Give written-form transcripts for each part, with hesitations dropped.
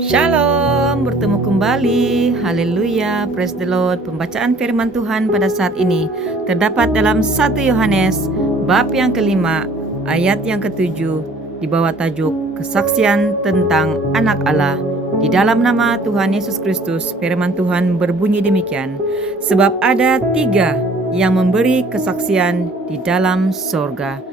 Shalom, bertemu kembali. Haleluya, praise the Lord. Pembacaan firman Tuhan pada saat ini terdapat dalam 1 Yohanes bab yang kelima, ayat yang ketujuh, di bawah tajuk kesaksian tentang anak Allah. Di dalam nama Tuhan Yesus Kristus, firman Tuhan berbunyi demikian, sebab ada 3 yang memberi kesaksian di dalam sorga,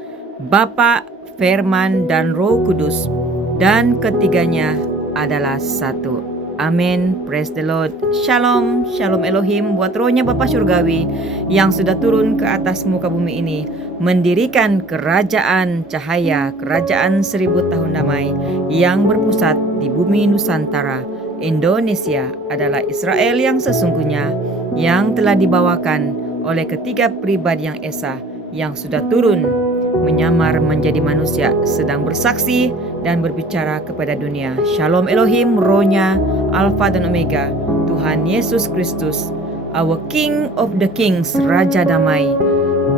Bapa, Firman, dan Roh Kudus, dan ketiganya adalah satu. Amin. Praise the Lord. Shalom, shalom Elohim buat rohnya Bapa Surgawi yang sudah turun ke atas muka bumi ini, mendirikan kerajaan cahaya, kerajaan 1000 tahun damai yang berpusat di bumi Nusantara. Indonesia adalah Israel yang sesungguhnya, yang telah dibawakan oleh ketiga pribadi yang esa, yang sudah turun menyamar menjadi manusia, sedang bersaksi dan berbicara kepada dunia. Shalom Elohim, rohnya Alfa dan Omega, Tuhan Yesus Kristus, our King of the Kings, Raja Damai,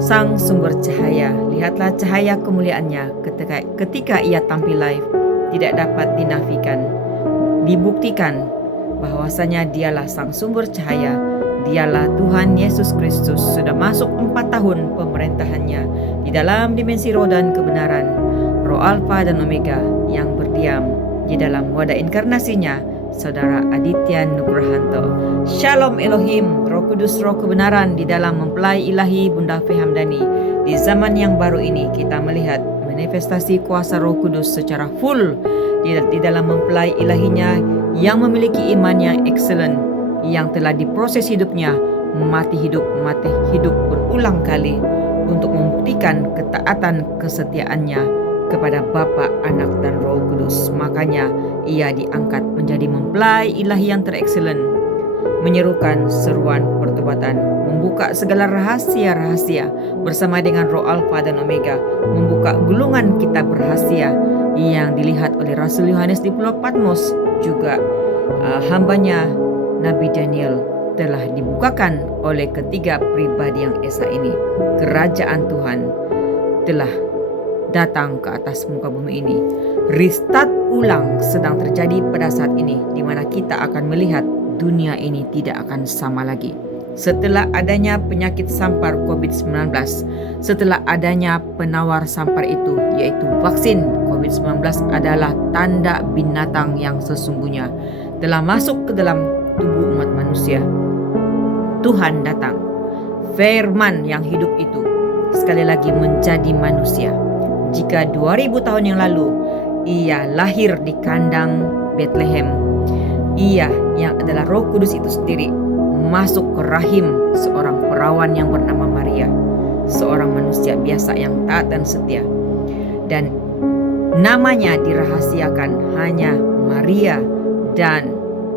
Sang Sumber Cahaya. Lihatlah cahaya kemuliaannya ketika ia tampil live, tidak dapat dinafikan. Dibuktikan bahwasanya dialah Sang Sumber Cahaya, dialah Tuhan Yesus Kristus. Sudah masuk 4 tahun pemerintahannya di dalam dimensi roh dan kebenaran, roh Alfa dan Omega yang berdiam di dalam wadah inkarnasinya, Saudara Aditya Nugrahanto. Shalom Elohim, Roh Kudus, Roh kebenaran di dalam mempelai ilahi Bunda Fehamdani. Di zaman yang baru ini kita melihat manifestasi kuasa Roh Kudus secara full di dalam mempelai ilahinya yang memiliki iman yang excellent, yang telah diproses hidupnya mati hidup berulang kali untuk membuktikan ketaatan kesetiaannya kepada Bapa, Anak, dan Roh Kudus. Makanya ia diangkat menjadi mempelai ilahi yang terexcellent, menyerukan seruan pertobatan, membuka segala rahasia-rahasia bersama dengan roh Alfa dan Omega, membuka gulungan kitab rahasia yang dilihat oleh Rasul Yohanes di Pulau Patmos. Juga hambanya Nabi Daniel telah dibukakan oleh ketiga pribadi yang esa ini. Kerajaan Tuhan telah datang ke atas muka bumi ini. Restart ulang sedang terjadi pada saat ini, di mana kita akan melihat dunia ini tidak akan sama lagi. Setelah adanya penyakit sampar COVID-19, setelah adanya penawar sampar itu, yaitu vaksin COVID-19 adalah tanda binatang yang sesungguhnya telah masuk ke dalam tubuh umat manusia. Tuhan datang, Firman yang hidup itu sekali lagi menjadi manusia. Jika 2000 tahun yang lalu ia lahir di kandang Bethlehem, ia yang adalah Roh Kudus itu sendiri masuk ke rahim seorang perawan yang bernama Maria, seorang manusia biasa yang taat dan setia, dan namanya dirahasiakan hanya Maria dan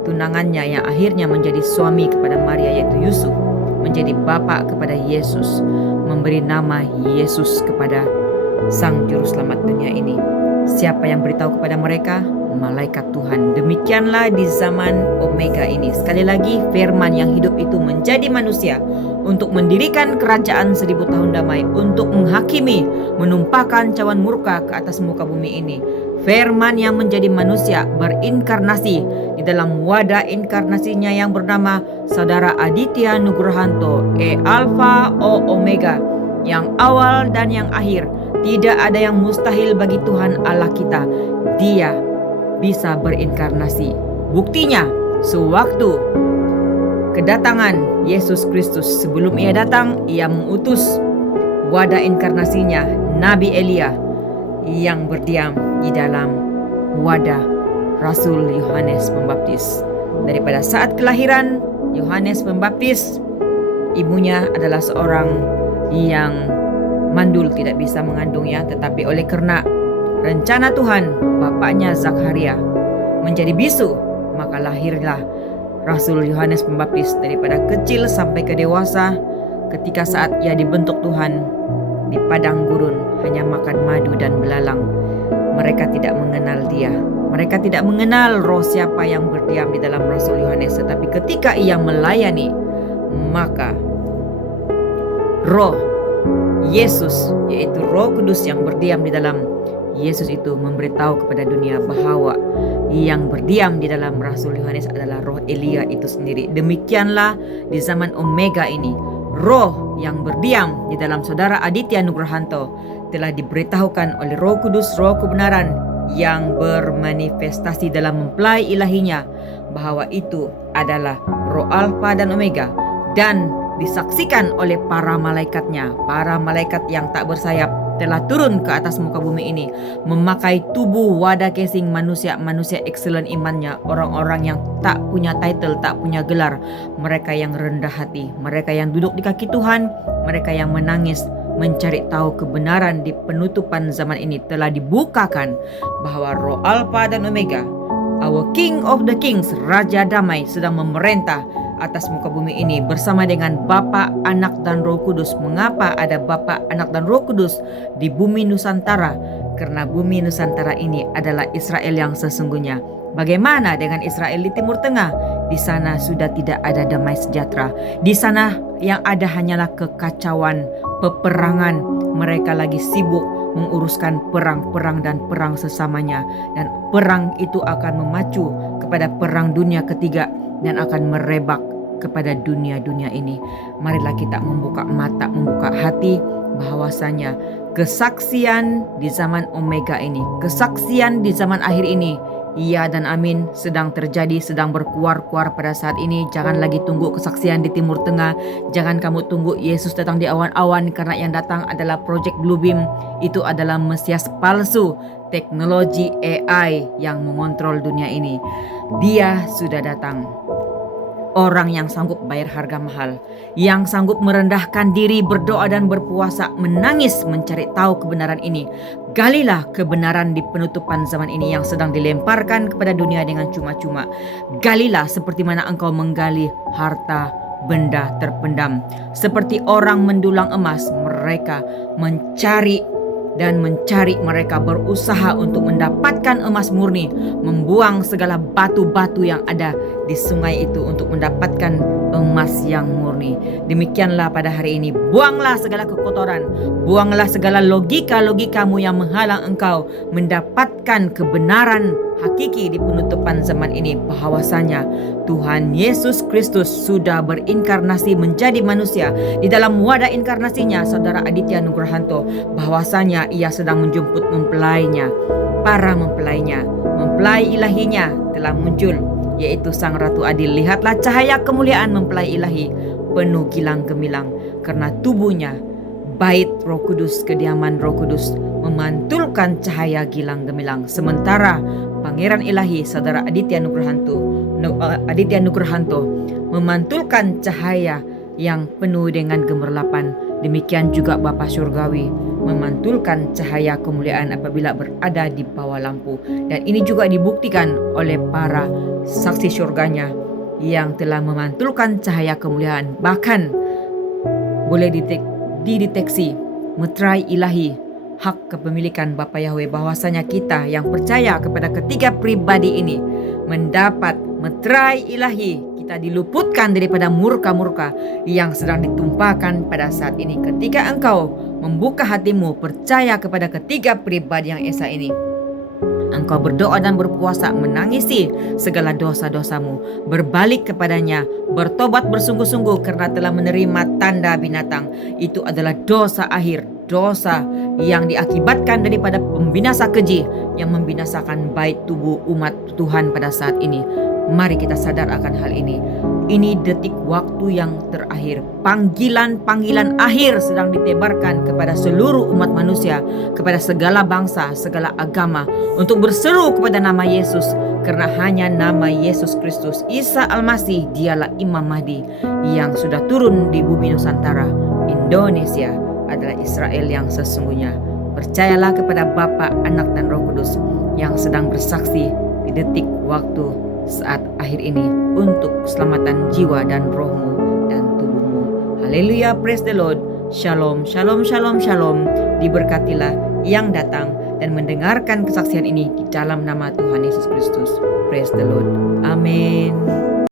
tunangannya yang akhirnya menjadi suami kepada Maria, yaitu Yusuf, menjadi bapa kepada Yesus, memberi nama Yesus kepada Sang Juru Selamat dunia ini. Siapa yang beritahu kepada mereka? Malaikat Tuhan. Demikianlah di zaman Omega ini. Sekali lagi, Firman yang hidup itu menjadi manusia untuk mendirikan kerajaan 1000 tahun damai, untuk menghakimi, menumpahkan cawan murka ke atas muka bumi ini. Firman yang menjadi manusia berinkarnasi di dalam wadah inkarnasinya yang bernama Saudara Aditya Nugrahanto, Alfa O Omega, yang awal dan yang akhir. Tidak ada yang mustahil bagi Tuhan Allah kita. Dia bisa berinkarnasi. Buktinya, sewaktu kedatangan Yesus Kristus, sebelum ia datang, ia mengutus wadah inkarnasinya, Nabi Elia, yang berdiam di dalam wadah Rasul Yohanes Pembaptis. Daripada saat kelahiran Yohanes Pembaptis, ibunya adalah seorang yang mandul, tidak bisa mengandungnya, tetapi oleh karena rencana Tuhan, bapaknya Zakaria menjadi bisu, maka lahirlah Rasul Yohanes Pembaptis. Daripada kecil sampai ke dewasa, ketika saat ia dibentuk Tuhan di padang gurun, hanya makan madu dan belalang. Mereka tidak mengenal dia. Mereka tidak mengenal roh siapa yang berdiam di dalam Rasul Yohanes. Tetapi ketika ia melayani, maka roh Yesus, yaitu Roh Kudus yang berdiam di dalam Yesus itu, memberitahu kepada dunia bahwa yang berdiam di dalam Rasul Yohanes adalah roh Elia itu sendiri. Demikianlah di zaman Omega ini, roh yang berdiam di dalam saudara Aditya Nugrahanto telah diberitahukan oleh Roh Kudus, roh kebenaran yang bermanifestasi dalam mempelai ilahinya, bahwa itu adalah roh Alfa dan Omega, dan disaksikan oleh para malaikatnya. Para malaikat yang tak bersayap telah turun ke atas muka bumi ini, memakai tubuh wadah casing manusia excellent imannya, orang-orang yang tak punya title, tak punya gelar, mereka yang rendah hati, mereka yang duduk di kaki Tuhan, mereka yang menangis mencari tahu kebenaran. Di penutupan zaman ini telah dibukakan bahwa roh Alfa dan Omega, our King of the Kings, Raja Damai, sedang memerintah atas muka bumi ini bersama dengan Bapa, Anak, dan Roh Kudus. Mengapa ada Bapa, Anak, dan Roh Kudus di bumi Nusantara? Karena bumi Nusantara ini adalah Israel yang sesungguhnya. Bagaimana dengan Israel di Timur Tengah? Di sana sudah tidak ada damai sejahtera. Di sana yang ada hanyalah kekacauan, peperangan. Mereka lagi sibuk menguruskan perang-perang dan perang sesamanya. Dan perang itu akan memacu kepada perang dunia ketiga dan akan merebak kepada dunia-dunia ini. Marilah kita membuka mata, membuka hati, bahwasanya kesaksian di zaman Omega ini, kesaksian di zaman akhir ini, iya dan amin, sedang terjadi, sedang berkuar-kuar pada saat ini. Jangan lagi tunggu kesaksian di Timur Tengah. Jangan kamu tunggu Yesus datang di awan-awan, karena yang datang adalah Project Bluebeam. Itu adalah Mesias palsu, teknologi AI yang mengontrol dunia ini. Dia sudah datang. Orang yang sanggup bayar harga mahal, yang sanggup merendahkan diri, berdoa dan berpuasa, menangis mencari tahu kebenaran ini. Galilah kebenaran di penutupan zaman ini yang sedang dilemparkan kepada dunia dengan cuma-cuma. Galilah seperti mana engkau menggali harta benda terpendam. Seperti orang mendulang emas, mereka mencari, mereka berusaha untuk mendapatkan emas murni, membuang segala batu-batu yang ada di sungai itu untuk mendapatkan emas yang murni. Demikianlah pada hari ini, buanglah segala kekotoran, buanglah segala logika-logikamu yang menghalang engkau mendapatkan kebenaran hakiki di penutupan zaman ini, bahwasanya Tuhan Yesus Kristus sudah berinkarnasi menjadi manusia. Di dalam wadah inkarnasinya, saudara Aditya Nugrahanto, bahwasanya ia sedang menjemput mempelainya. Para mempelainya, mempelai ilahinya telah muncul, yaitu Sang Ratu Adil. Lihatlah cahaya kemuliaan mempelai ilahi, penuh gilang gemilang, karena tubuhnya bait Roh Kudus, kediaman Roh Kudus, memantulkan cahaya gilang gemilang. Sementara Pangeran Ilahi, saudara Aditya Nugrahanto, memantulkan cahaya yang penuh dengan gemerlapan. Demikian juga Bapa Surgawi memantulkan cahaya kemuliaan apabila berada di bawah lampu. Dan ini juga dibuktikan oleh para saksi surganya yang telah memantulkan cahaya kemuliaan. Bahkan boleh dideteksi meterai ilahi, hak kepemilikan Bapa Yahweh, bahwasanya kita yang percaya kepada ketiga pribadi ini mendapat meterai ilahi. Kita diluputkan daripada murka-murka yang sedang ditumpahkan pada saat ini. Ketika engkau membuka hatimu, percaya kepada ketiga pribadi yang esa ini, engkau berdoa dan berpuasa, menangisi segala dosa-dosamu, berbalik kepadanya, bertobat bersungguh-sungguh karena telah menerima tanda binatang. Itu adalah dosa akhir, dosa yang diakibatkan daripada pembinasa keji yang membinasakan bait tubuh umat Tuhan pada saat ini. Mari kita sadar akan hal ini. Ini detik waktu yang terakhir. Panggilan-panggilan akhir sedang ditebarkan kepada seluruh umat manusia, kepada segala bangsa, segala agama, untuk berseru kepada nama Yesus. Karena hanya nama Yesus Kristus, Isa Al-Masih, dialah Imam Mahdi yang sudah turun di bumi Nusantara. Indonesia adalah Israel yang sesungguhnya. Percayalah kepada Bapa, Anak, dan Roh Kudus yang sedang bersaksi di detik waktu saat akhir ini untuk keselamatan jiwa dan rohmu dan tubuhmu. Haleluya, praise the Lord. Shalom, shalom, shalom, shalom. Diberkatilah yang datang dan mendengarkan kesaksian ini di dalam nama Tuhan Yesus Kristus. Praise the Lord. Amin.